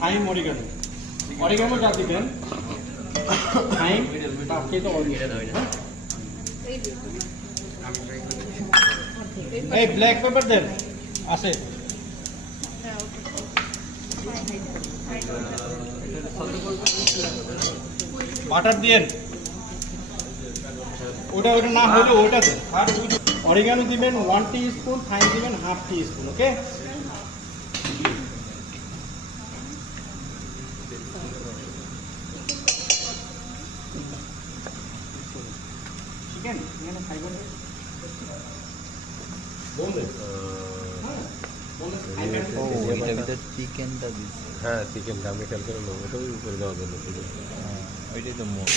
Thyme oregano oregano যা দিবেন thyme তারপরে তো অরিগানো এই ব্ল্যাক পেপার দেন আছে বাটার দিয়েন ওটা ওটা না হলে ওটা দেন আর অরিগানো দিবেন 1 টিস্পুন থাইম দিবেন হাফ টিস্পুন ওকে চিকেন এখানে ফাইবার বলে ওইটার ভিতর চিকেনটা দিচ্ছে। হ্যাঁ চিকেনটা আমি খেয়াল করে নেবো ওটাই উপরে দেওয়ার জন্য ওইটাই তো মোট।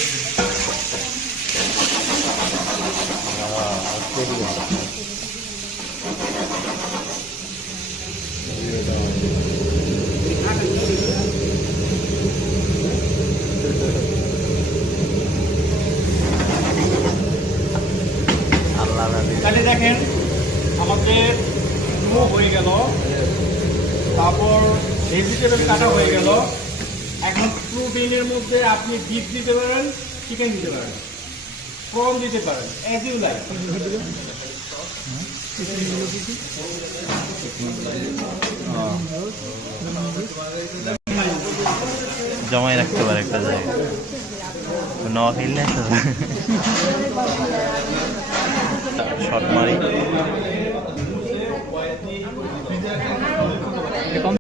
তাহলে দেখেন আমাদের ডো হয়ে গেল তারপর ভেজিটেবল কাটা হয়ে গেল এখন প্রোটিনের মধ্যে আপনি বিফ দিতে পারেন চিকেন দিতে পারেন প্রন দিতে পারেন অ্যাজ ইউ লাইক জমাই রাখতে পারে একটা জায়গায় নওয়া খেললে তো শর্ট মারি